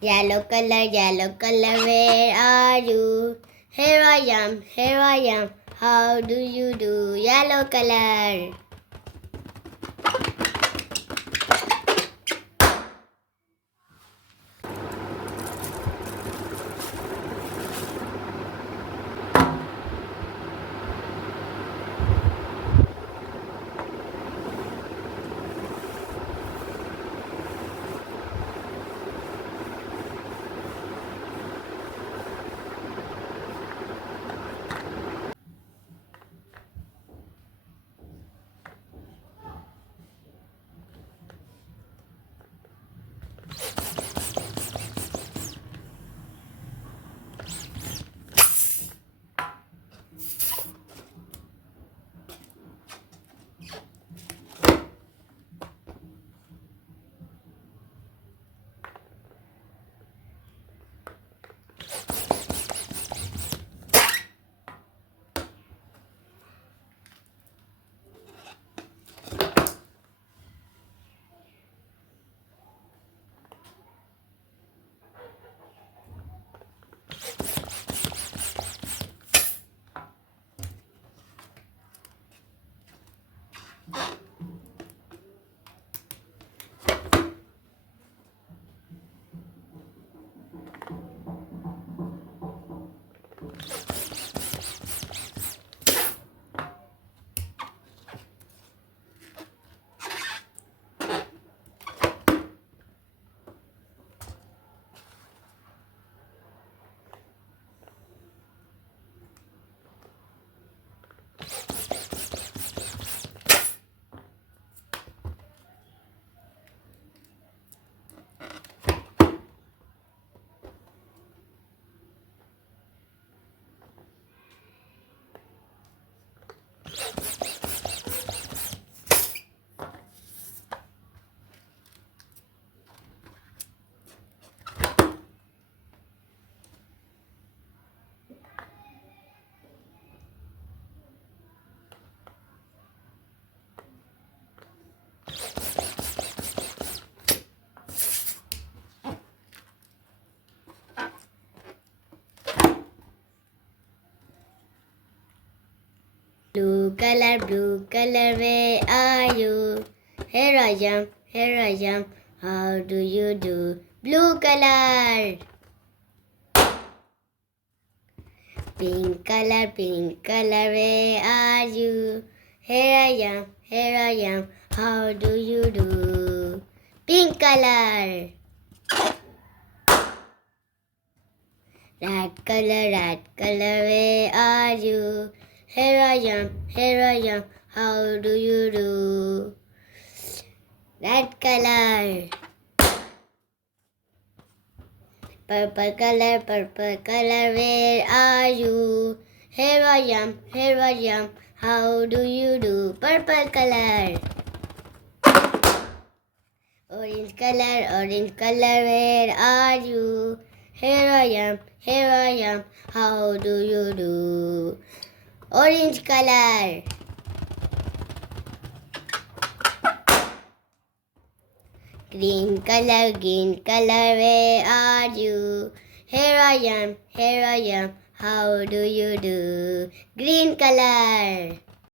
Yellow color, where are you? Here I am, how do you do? Yellow color. Blue color, where are you? Here I am, how do you do? Blue color. Pink color, where are you? Here I am, how do you do? Pink color. Red color, where are you? Here I am, how do you do? Red color. Purple color, where are you? Here I am, how do you do? Purple color. Orange color, where are you? Here I am, how do you do? Orange color. Green color, where are you? Here I am, how do you do? Green color.